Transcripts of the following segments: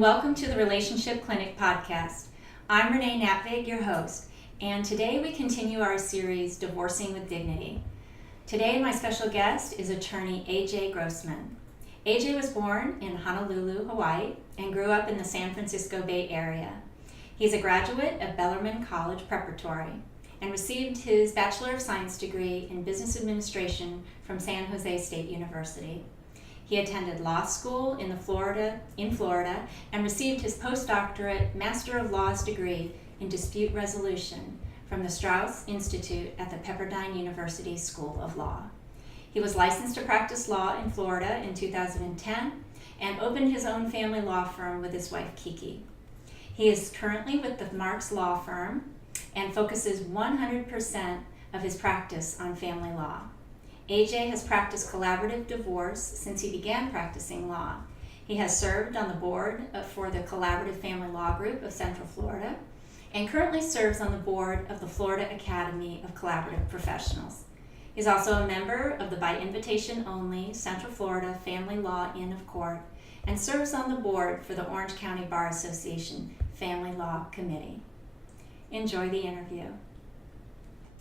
and welcome to the Relationship Clinic podcast. I'm Renee Natvig, your host, and today we continue our series, Divorcing with Dignity. Today my special guest is attorney A.J. Grossman. A.J. was born in Honolulu, Hawaii, and grew up in the San Francisco Bay Area. He's a graduate of Bellarmine College Preparatory and received his Bachelor of Science degree in Business Administration from San Jose State University. He attended law school in Florida and received his postdoctorate Master of Laws degree in Dispute Resolution from the Strauss Institute at the Pepperdine University School of Law. He was licensed to practice law in Florida in 2010 and opened his own family law firm with his wife Kiki. He is currently with the Marks Law Firm and focuses 100% of his practice on family law. A.J. has practiced collaborative divorce since he began practicing law. He has served on the board for the Collaborative Family Law Group of Central Florida and currently serves on the board of the Florida Academy of Collaborative Professionals. He's also a member of the by invitation only Central Florida Family Law Inn of Court and serves on the board for the Orange County Bar Association Family Law Committee. Enjoy the interview.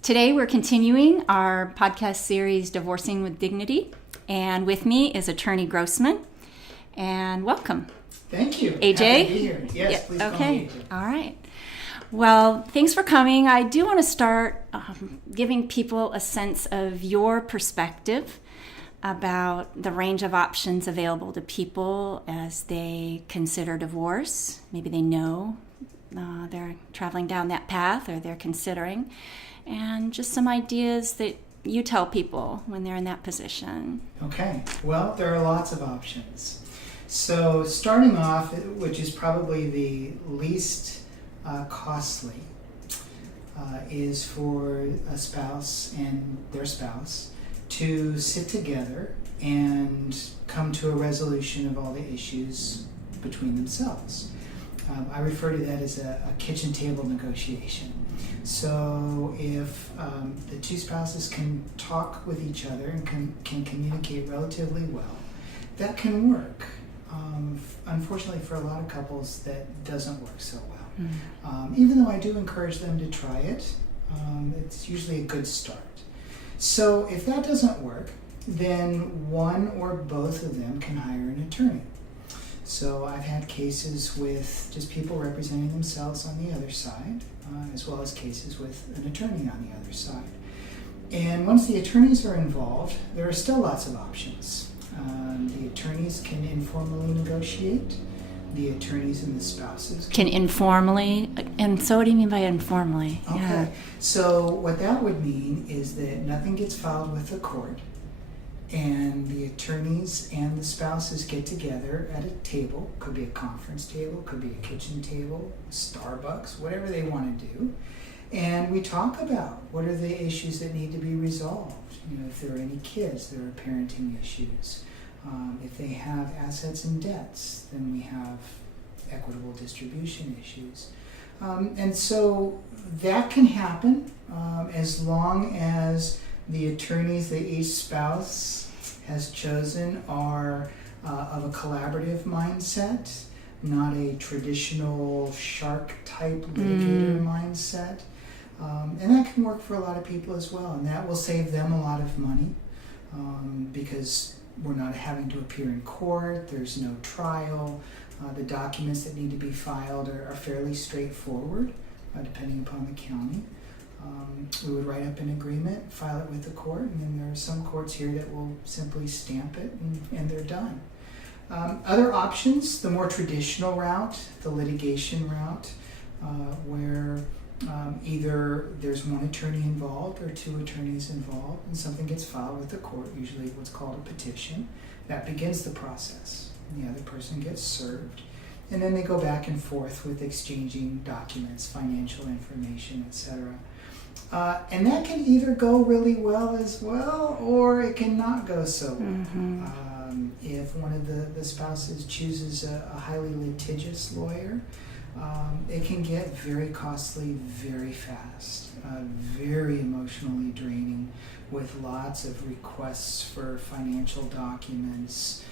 Today we're continuing our podcast series, Divorcing with Dignity, and with me is attorney Grossman, and welcome. Thank you. AJ? Happy to be here. Yes, Yeah, please okay. call me AJ. All right. Well, thanks for coming. I do want to start giving people a sense of your perspective about the range of options available to people as they consider divorce. Maybe they know they're traveling down that path or they're considering. And just some ideas that you tell people when they're in that position. Okay. Well, there are lots of options. So starting off, which is probably the least costly, is for a spouse and their spouse to sit together and come to a resolution of all the issues between themselves. I refer to that as a kitchen table negotiation. So if the two spouses can talk with each other and can communicate relatively well, that can work. Unfortunately, for a lot of couples, that doesn't work so well. Even though I do encourage them to try it, it's usually a good start. So if that doesn't work, then one or both of them can hire an attorney. So I've had cases with just people representing themselves on the other side, as well as cases with an attorney on the other side. And once the attorneys are involved, there are still lots of options. The attorneys can informally negotiate. The attorneys and the spouses Can informally, and so what do you mean by informally? Okay. Yeah. So what that would mean is that nothing gets filed with the court, and the attorneys and the spouses get together at a table. Could be a conference table, could be a kitchen table, Starbucks, whatever they want to do. And we talk about what are the issues that need to be resolved. If there are any kids, there are parenting issues. If they have assets and debts, then we have equitable distribution issues. And so that can happen as long as the attorneys that each spouse has chosen are of a collaborative mindset, not a traditional shark-type litigator mindset. And that can work for a lot of people as well, and that will save them a lot of money because we're not having to appear in court, there's no trial, the documents that need to be filed are fairly straightforward, depending upon the county. We would write up an agreement, file it with the court, and then there are some courts here that will simply stamp it and they're done. Other options, the more traditional route, the litigation route, where either there's one attorney involved or two attorneys involved and something gets filed with the court, usually what's called a petition. That begins the process. The other person gets served. And then they go back and forth with exchanging documents, financial information, etc. And that can either go really well as well, or it can not go so well. If one of the spouses chooses a highly litigious lawyer, it can get very costly very fast, very emotionally draining, with lots of requests for financial documents,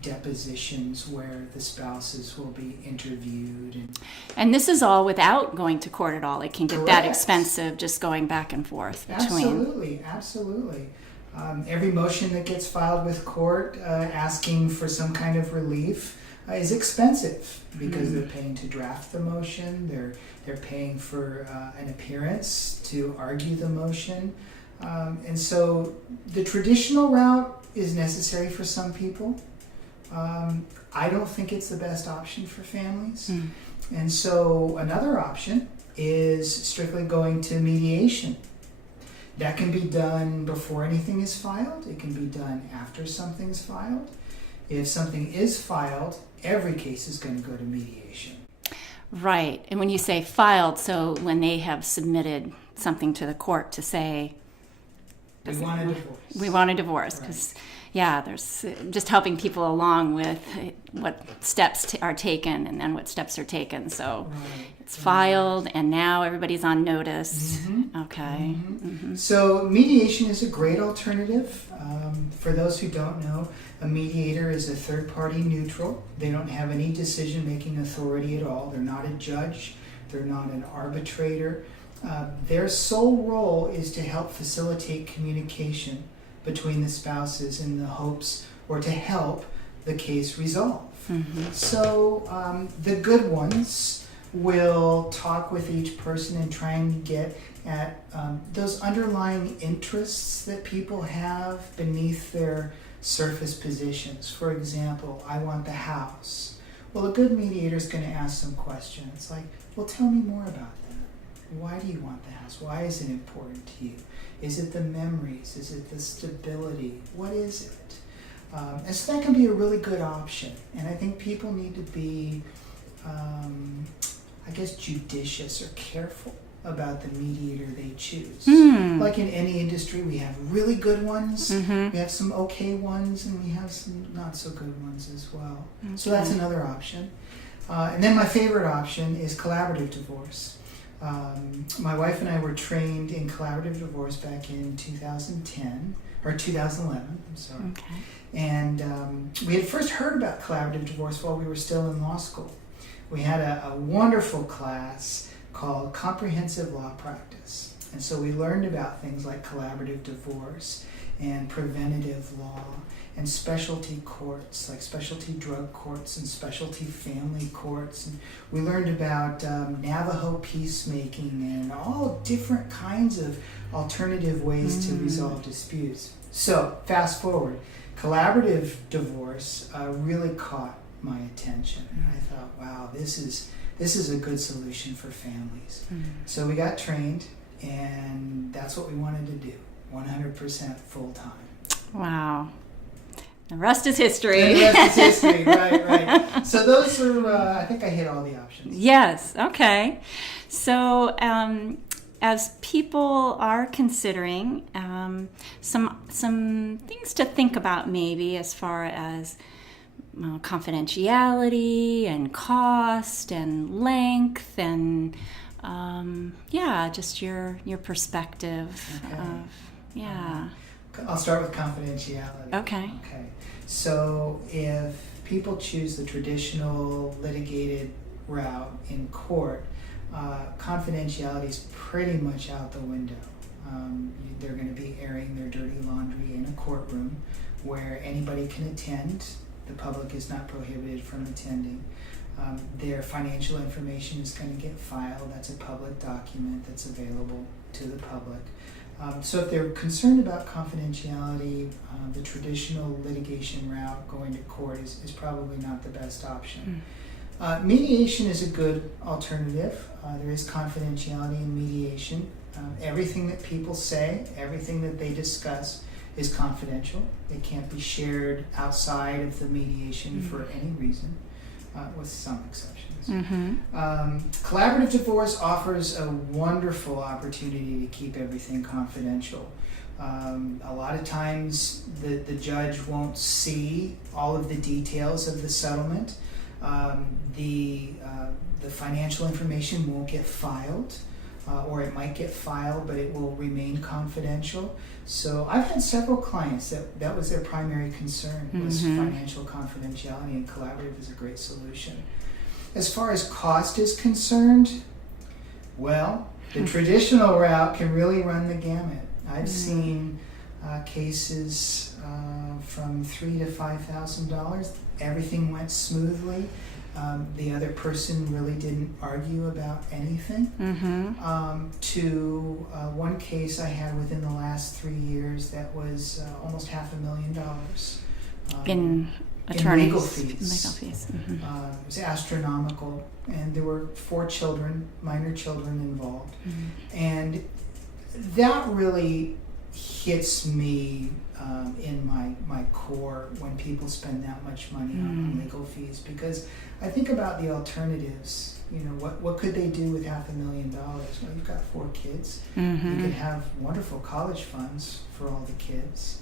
depositions where the spouses will be interviewed. And this is all without going to court at all. It can get that Correct. expensive just going back and forth between. Absolutely. Every motion that gets filed with court asking for some kind of relief is expensive because they're paying to draft the motion, they're paying for an appearance to argue the motion. And so the traditional route is necessary for some people. I don't think it's the best option for families. And so another option is strictly going to mediation. That can be done before anything is filed. It can be done after something's filed. If something is filed, every case is going to go to mediation. Right. And when you say filed, so when they have submitted something to the court to say, We want a divorce. We want a divorce, because there's just helping people along with what steps are taken and then what steps are taken. So it's filed, and now everybody's on notice. Okay. So mediation is a great alternative. For those who don't know, a mediator is a third-party neutral. They don't have any decision-making authority at all. They're not a judge. They're not an arbitrator. Their sole role is to help facilitate communication between the spouses in the hopes or to help the case resolve. So the good ones will talk with each person and try and get at those underlying interests that people have beneath their surface positions. For example, I want the house. Well, a good mediator is going to ask some questions like, well, tell me more about that. Why do you want the house? Why is it important to you? Is it the memories? Is it the stability? What is it? And so that can be a really good option. And I think people need to be, judicious or careful about the mediator they choose. Like in any industry, we have really good ones, we have some okay ones, and we have some not so good ones as well. So that's another option. And then my favorite option is collaborative divorce. My wife and I were trained in collaborative divorce back in 2011, I'm sorry. Okay. And we had first heard about collaborative divorce while we were still in law school. We had a wonderful class called Comprehensive Law Practice. And so we learned about things like collaborative divorce and preventative law and specialty courts, like specialty drug courts and specialty family courts. And we learned about Navajo peacemaking and all different kinds of alternative ways to resolve disputes. So fast forward, collaborative divorce really caught my attention. And I thought, wow, this is a good solution for families. So we got trained, and that's what we wanted to do, 100% full-time. Wow. The rest is history. And the rest is history, right. So those are, I think I hit all the options. Yes, okay. So as people are considering some things to think about maybe as far as confidentiality and cost and length and just your perspective of I'll start with confidentiality. Okay. So if people choose the traditional litigated route in court, confidentiality is pretty much out the window. They're going to be airing their dirty laundry in a courtroom where anybody can attend. The public is not prohibited from attending. Their financial information is going to get filed. That's a public document that's available to the public. So if they're concerned about confidentiality, the traditional litigation route, going to court, is probably not the best option. Mediation is a good alternative. There is confidentiality in mediation. Everything that people say, everything that they discuss is confidential. It can't be shared outside of the mediation for any reason, with some exceptions. Collaborative divorce offers a wonderful opportunity to keep everything confidential. A lot of times the judge won't see all of the details of the settlement. The financial information won't get filed. or it might get filed, but it will remain confidential. So I've had several clients that was their primary concern, was financial confidentiality, and collaborative is a great solution. As far as cost is concerned, well, the traditional route can really run the gamut. I've seen cases from $3,000 to $5,000. Everything went smoothly. The other person really didn't argue about anything. To one case I had within the last 3 years that was almost $500,000 in attorneys, in legal fees. Legal fees. It was astronomical, and there were 4 children, minor children involved, and that really hits me in my core when people spend that much money on legal fees, because I think about the alternatives. You know, what could they do with $500,000? Well, you've got 4 kids. You could have wonderful college funds for all the kids,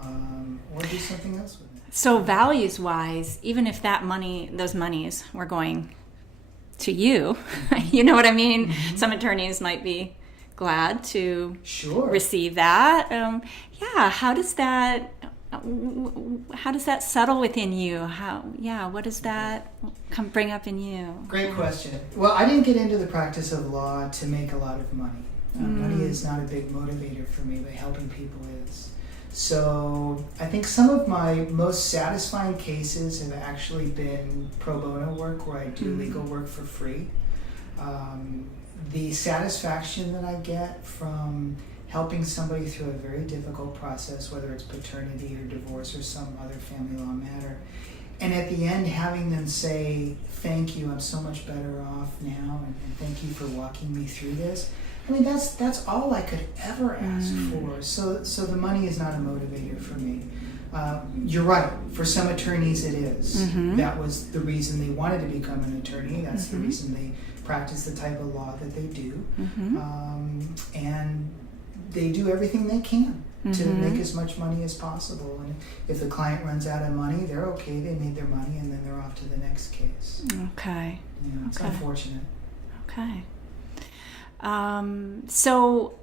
or do something else with it. So values-wise, even if those monies were going to you, you know what I mean? Some attorneys might be glad to receive that. How does that settle within you? What does that bring up in you? Great question. Well, I didn't get into the practice of law to make a lot of money. Money is not a big motivator for me, but helping people is. So I think some of my most satisfying cases have actually been pro bono work, where I do legal work for free. The satisfaction that I get from helping somebody through a very difficult process, whether it's paternity or divorce or some other family law matter, and at the end having them say, "Thank you, I'm so much better off now, and thank you for walking me through this." I mean, that's all I could ever ask for. So the money is not a motivator for me. You're right. For some attorneys, it is. That was the reason they wanted to become an attorney. That's the reason they practice the type of law that they do. And they do everything they can to make as much money as possible. And if the client runs out of money, they're okay. They made their money, and then they're off to the next case. Okay. Yeah, it's unfortunate. Okay. So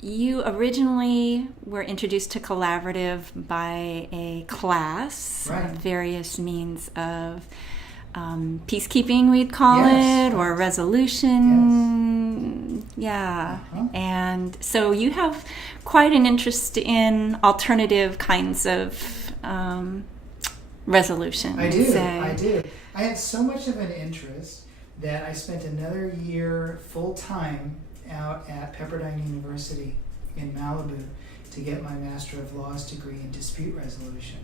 you originally were introduced to collaborative by a class of various means of peacekeeping, we'd call it, or resolution. And so you have quite an interest in alternative kinds of resolution. I do. I had so much of an interest that I spent another year full-time out at Pepperdine University in Malibu to get my Master of Laws degree in dispute resolution.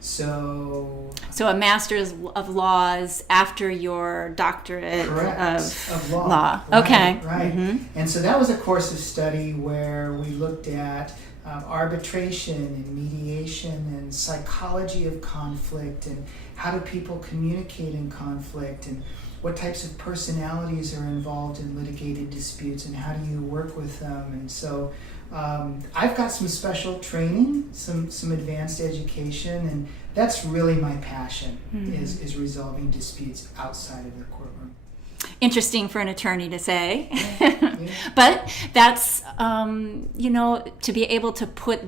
So a Master's of Laws after your doctorate of law. Right. And so that was a course of study where we looked at arbitration and mediation and psychology of conflict, and how do people communicate in conflict, and what types of personalities are involved in litigated disputes, and how do you work with them. And so I've got some special training, some advanced education, and that's really my passion, is resolving disputes outside of the courtroom. Interesting for an attorney to say. But that's, to be able to put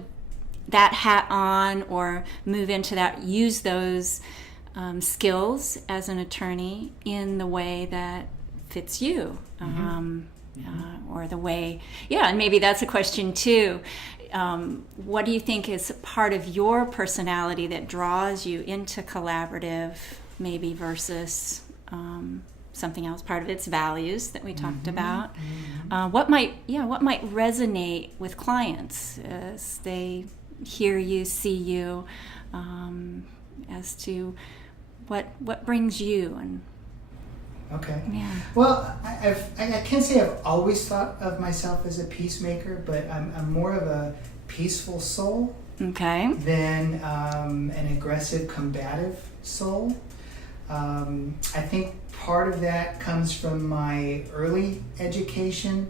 that hat on or move into that, use those skills as an attorney in the way that fits you. Or the way, and maybe that's a question too. What do you think is part of your personality that draws you into collaborative, maybe versus something else? Part of it's values that we talked about. What might resonate with clients as they hear you, see you, as to what brings you and. Okay. Yeah. Well, I can't say I've always thought of myself as a peacemaker, but I'm more of a peaceful soul than an aggressive, combative soul. I think part of that comes from my early education,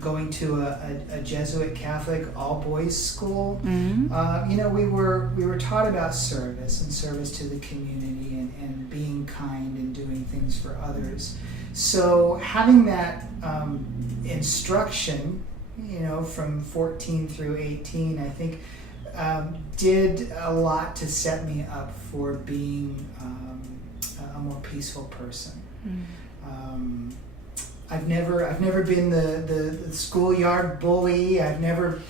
going to a Jesuit Catholic all-boys school. We were taught about service and service to the community and being kind and doing things for others. So having that instruction, from 14 through 18, I think did a lot to set me up for being a more peaceful person. I've never been the schoolyard bully. I've never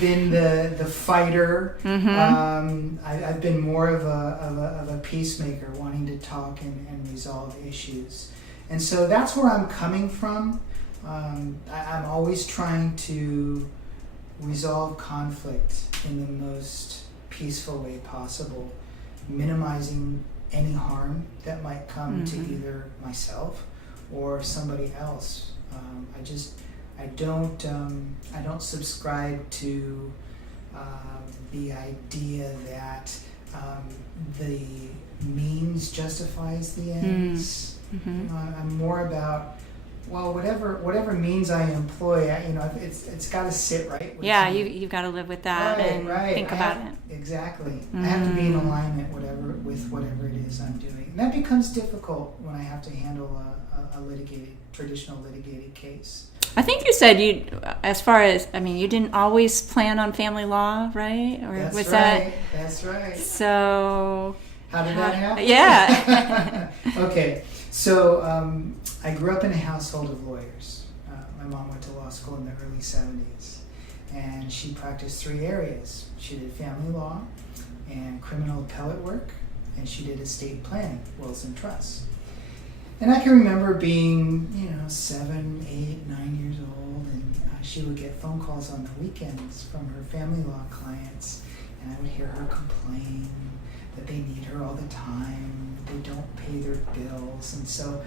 been the fighter. I've been more of a peacemaker, wanting to talk and resolve issues. And so that's where I'm coming from. I'm always trying to resolve conflict in the most peaceful way possible, minimizing any harm that might come to either myself or somebody else. I don't subscribe to the idea that the means justifies the ends. I'm more about, well, whatever means I employ, it's got to sit right with me. You've got to live with that and think about it. Exactly. I have to be in alignment with whatever it is I'm doing. And that becomes difficult when I have to handle a traditional litigated case. I think you said you didn't always plan on family law, right? Or That's was right. That's right. So how did that happen? Yeah. Okay. So I grew up in a household of lawyers. My mom went to law school in the early 70s, and she practiced 3 areas. She did family law and criminal appellate work, and she did estate planning, wills and trusts. And I can remember being, 7, 8, 9 years old, and she would get phone calls on the weekends from her family law clients, and I would hear her complain that they need her all the time, they don't pay their bills. And so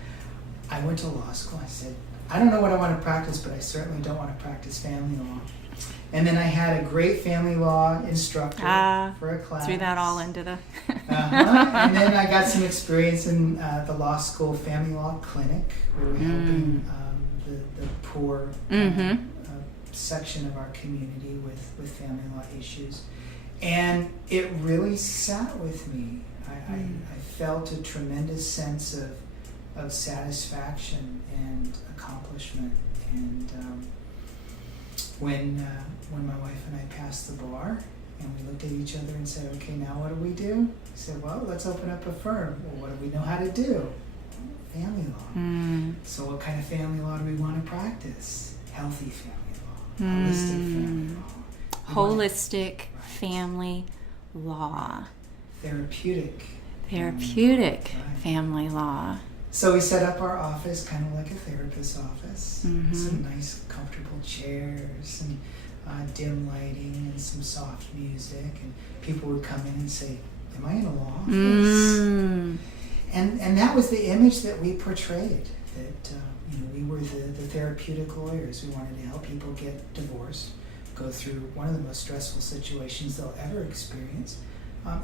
I went to law school. I said, I don't know what I want to practice, but I certainly don't want to practice family law. And then I had a great family law instructor for a class. Threw that all into the... And then I got some experience in the law school family law clinic, where we're helping the poor section of our community with family law issues. And it really sat with me. I felt a tremendous sense of satisfaction and accomplishment. And when my wife and I passed the bar, and we looked at each other and said, okay, now what do we do? I said, well, let's open up a firm. Well, what do we know how to do? Family law. So what kind of family law do we want to practice? Healthy family law, holistic family law. Holistic family law. Therapeutic family law. So we set up our office kind of like a therapist's office. Some nice comfortable chairs and dim lighting and some soft music, and people would come in and say, am I in a law office? And that was the image that we portrayed, that we were the therapeutic lawyers. We wanted to help people get divorced, go through one of the most stressful situations they'll ever experience,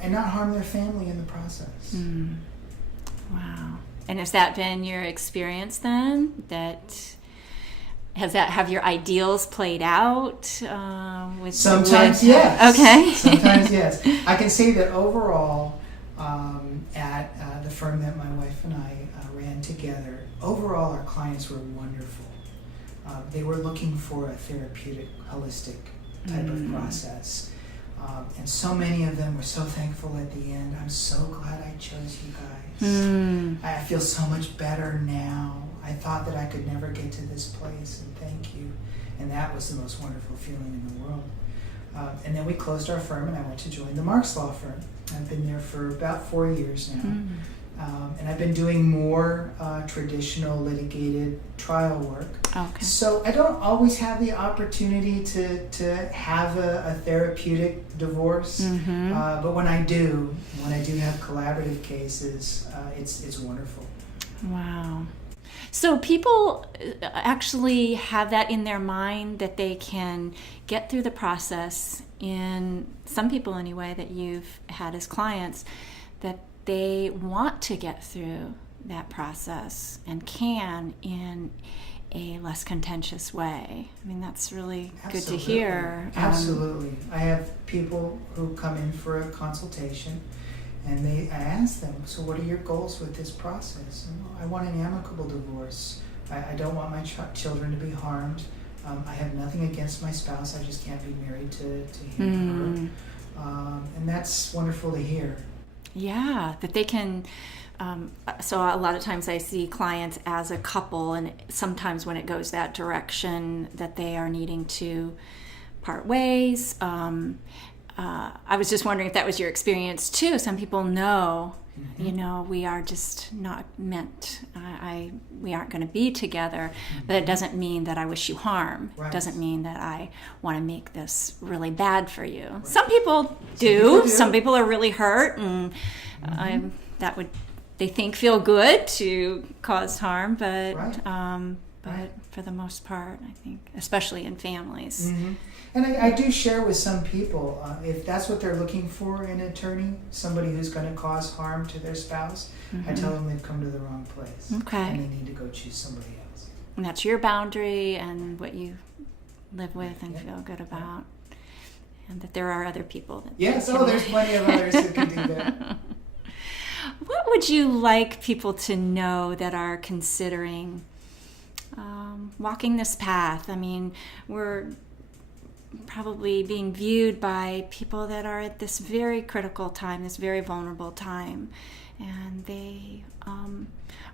and not harm their family in the process. Wow. And has that been your experience then? Have your ideals played out? Sometimes yes. Okay. Sometimes yes. I can say that overall, at the firm that my wife and I ran together, overall our clients were wonderful. They were looking for a therapeutic, holistic type of process. And so many of them were so thankful at the end. I'm so glad I chose you guys. I feel so much better now. I thought that I could never get to this place, and thank you. And that was the most wonderful feeling in the world. And then we closed our firm, and I went to join the Marks Law Firm. I've been there for about 4 years now. And I've been doing more traditional litigated trial work. Okay. So I don't always have the opportunity to have a therapeutic divorce. But when I do have collaborative cases, it's wonderful. Wow. So people actually have that in their mind, that they can get through the process, in some people anyway that you've had as clients, that they want to get through that process and can in a less contentious way. I mean, that's really good to hear. Absolutely. I have people who come in for a consultation, and I ask them, so what are your goals with this process? And, I want an amicable divorce, I don't want my children to be harmed. I have nothing against my spouse. I just can't be married to him or her. And that's wonderful to hear. Yeah, that they can. So a lot of times I see clients as a couple, and sometimes when it goes that direction, that they are needing to part ways. I was just wondering if that was your experience too. Some people know, we are just not meant. We aren't going to be together, but it doesn't mean that I wish you harm. Right. It doesn't mean that I want to make this really bad for you. Right. Some people do. Some people are really hurt, and they think feel good to cause harm, but Right. for the most part, I think, especially in families. And I do share with some people, if that's what they're looking for in an attorney, somebody who's going to cause harm to their spouse, I tell them they've come to the wrong place. Okay. And they need to go choose somebody else. And that's your boundary and what you live with and feel good about. And that there are other people that Yes, there's plenty of others that can do that. What would you like people to know that are considering walking this path? I mean, we're probably being viewed by people that are at this very critical time, this very vulnerable time, and they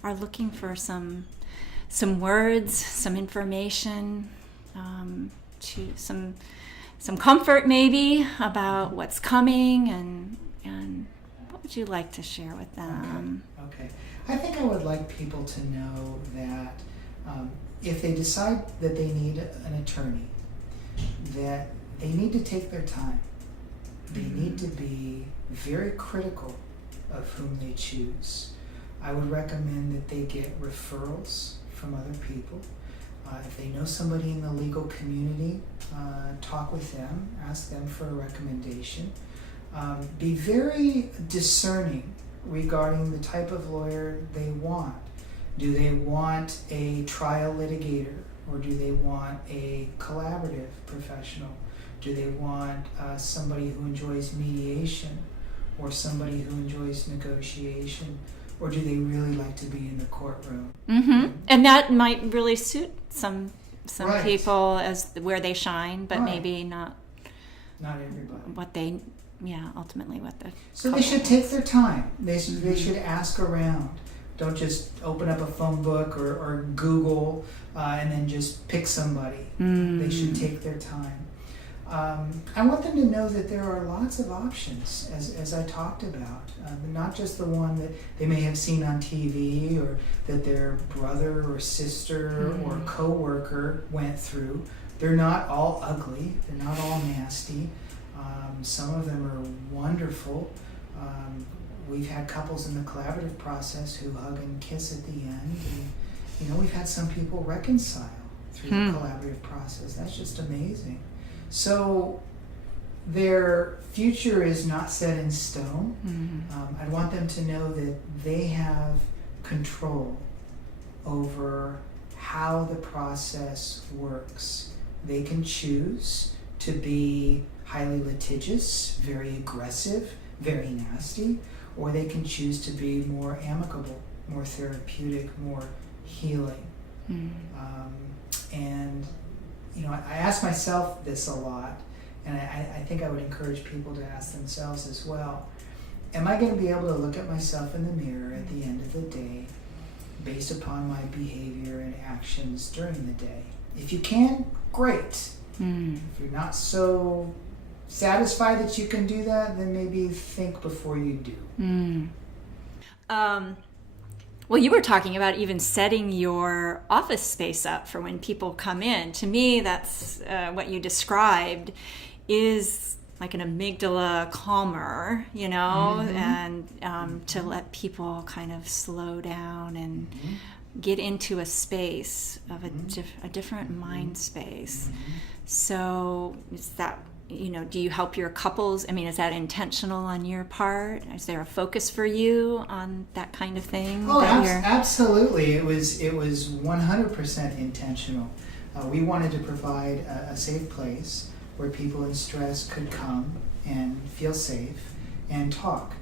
are looking for some words, some information, to some comfort maybe about what's coming, and what would you like to share with them? Okay. I think I would like people to know that if they decide that they need an attorney, that they need to take their time. They need to be very critical of whom they choose. I would recommend that they get referrals from other people. If they know somebody in the legal community, talk with them, ask them for a recommendation. Be very discerning regarding the type of lawyer they want. Do they want a trial litigator, or do they want a collaborative professional? Do they want somebody who enjoys mediation, or somebody who enjoys negotiation, or do they really like to be in the courtroom? And that might really suit some Right. people as where they shine, but Right. maybe not everybody. what they, ultimately what the So they should take their time. They should ask around. Don't just open up a phone book or Google and then just pick somebody. They should take their time. I want them to know that there are lots of options, as I talked about, not just the one that they may have seen on TV or that their brother or sister or coworker went through. They're not all ugly. They're not all nasty. Some of them are wonderful. We've had couples in the collaborative process who hug and kiss at the end. And, we've had some people reconcile through the collaborative process. That's just amazing. So their future is not set in stone. I'd want them to know that they have control over how the process works. They can choose to be highly litigious, very aggressive, very nasty, or they can choose to be more amicable, more therapeutic, more healing. And I ask myself this a lot, and I think I would encourage people to ask themselves as well. Am I going to be able to look at myself in the mirror at the end of the day based upon my behavior and actions during the day? If you can, great. If you're not so satisfied that you can do that, then maybe think before you do. Well, you were talking about even setting your office space up for when people come in. To me, that's what you described is like an amygdala calmer, and to let people kind of slow down and get into a space of a different mind space. So is that, do you help your couples? I mean, is that intentional on your part? Is there a focus for you on that kind of thing? Oh, absolutely. It was 100% intentional. We wanted to provide a safe place where people in stress could come and feel safe and talk.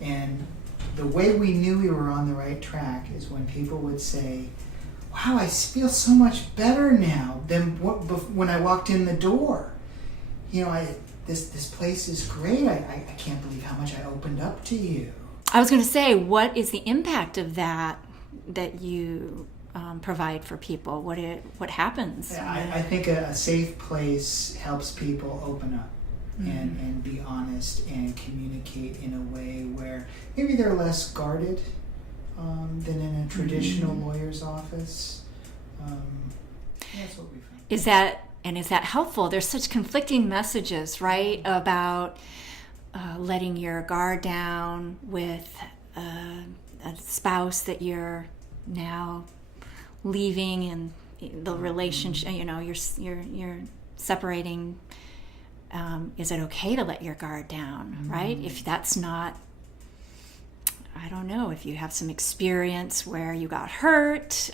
And the way we knew we were on the right track is when people would say, wow, I feel so much better now than when I walked in the door. This place is great. I can't believe how much I opened up to you. I was going to say, what is the impact of that you provide for people? What happens? I think a safe place helps people open up and be honest and communicate in a way where maybe they're less guarded than in a traditional lawyer's office. That's what we find. Is that helpful? There's such conflicting messages, right, about letting your guard down with a spouse that you're now leaving, and the relationship. You're separating. Is it okay to let your guard down, right? If that's not, I don't know, if you have some experience where you got hurt,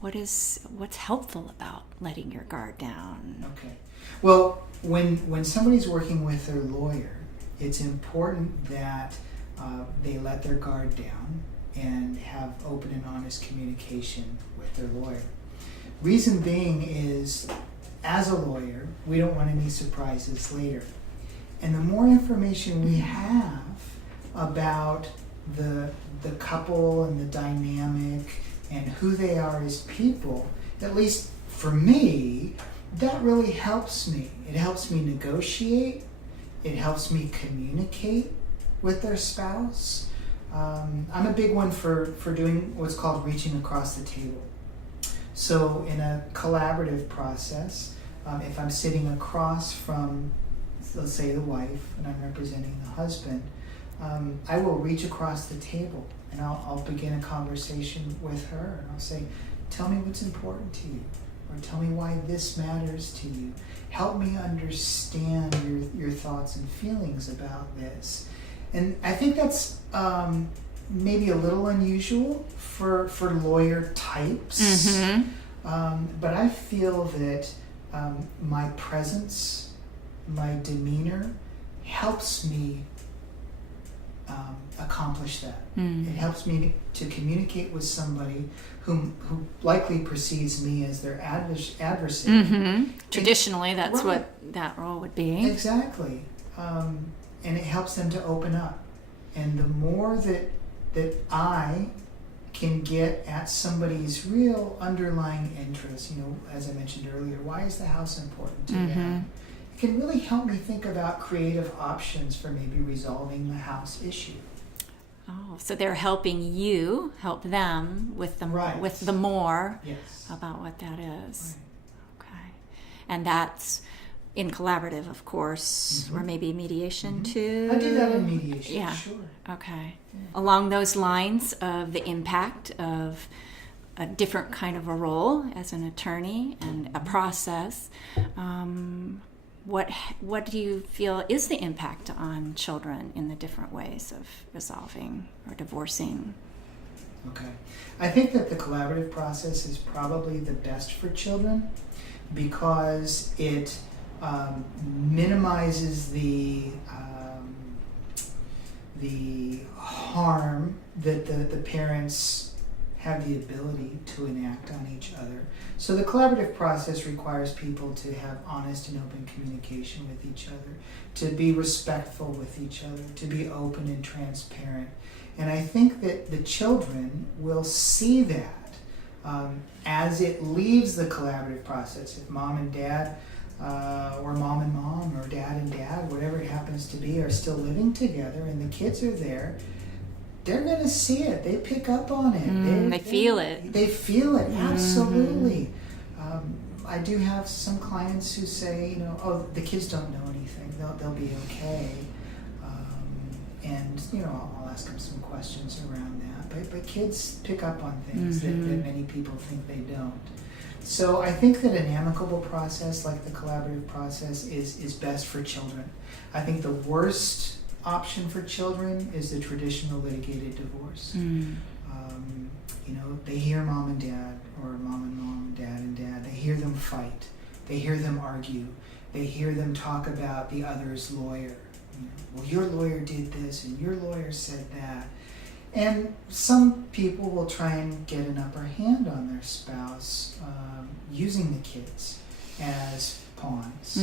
what's helpful about letting your guard down? Okay. Well, when somebody's working with their lawyer, it's important that they let their guard down and have open and honest communication with their lawyer. Reason being is, as a lawyer, we don't want any surprises later. And the more information we have about the couple and the dynamic and who they are as people, at least for me, that really helps me. It helps me negotiate. It helps me communicate with their spouse. I'm a big one for doing what's called reaching across the table. So in a collaborative process, if I'm sitting across from, let's say, the wife, and I'm representing the husband, I will reach across the table and I'll begin a conversation with her, and I'll say, tell me what's important to you, or tell me why this matters to you. Help me understand your thoughts and feelings about this. And I think that's maybe a little unusual for lawyer types, but I feel that my presence, my demeanor helps me accomplish that. It helps me to communicate with somebody who likely perceives me as their adversary. Traditionally, that's right. what that role would be. Exactly. And it helps them to open up. And the more that I can get at somebody's real underlying interest, as I mentioned earlier, why is the house important to them? It can really help me think about creative options for maybe resolving the house issue. Oh, so they're helping you help them with the more about what that is. Right. Okay. And that's in collaborative, of course, or maybe mediation too. I do that in mediation, yeah. Sure. Okay. Yeah. Along those lines of the impact of a different kind of a role as an attorney and a process, what do you feel is the impact on children in the different ways of resolving or divorcing? Okay. I think that the collaborative process is probably the best for children because it minimizes the harm that the parents have the ability to enact on each other. So the collaborative process requires people to have honest and open communication with each other, to be respectful with each other, to be open and transparent. And I think that the children will see that as it leaves the collaborative process. If mom and dad, or mom and mom, or dad and dad, whatever it happens to be, are still living together and the kids are there, they're going to see it. They pick up on it. They feel it. They feel it, absolutely. I do have some clients who say, the kids don't know anything. They'll be okay. And I'll ask them some questions around that. But kids pick up on things that many people think they don't. So I think that an amicable process like the collaborative process is best for children. I think the worst option for children is the traditional litigated divorce. They hear mom and dad, or mom and mom, dad and dad. They hear them fight. They hear them argue. They hear them talk about the other's lawyer. Well, your lawyer did this and your lawyer said that. And some people will try and get an upper hand on their spouse using the kids as pawns.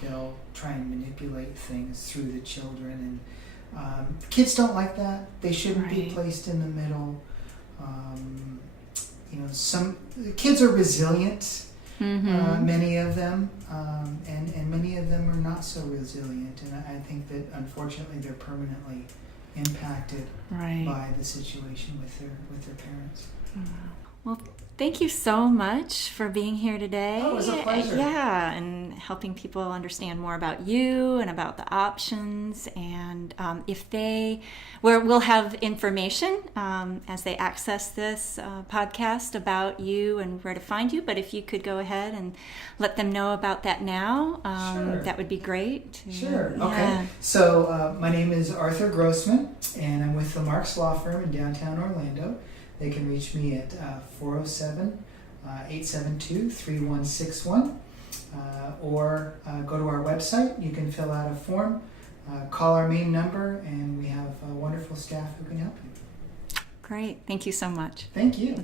They'll try and manipulate things through the children, and kids don't like that. They shouldn't be placed in the middle. Some kids are resilient, many of them, and many of them are not so resilient. And I think that unfortunately they're permanently impacted by the situation with their parents. Well, thank you so much for being here today. Oh, it was a pleasure. Yeah, and helping people understand more about you and about the options. And we'll have information as they access this podcast about you and where to find you. But if you could go ahead and let them know about that now, Sure. That would be great. Sure. Yeah. Okay. So my name is Arthur Grossman, and I'm with the Marks Law Firm in downtown Orlando. They can reach me at 407-872-3161, or go to our website. You can fill out a form, call our main number, and we have wonderful staff who can help you. Great. Thank you so much. Thank you.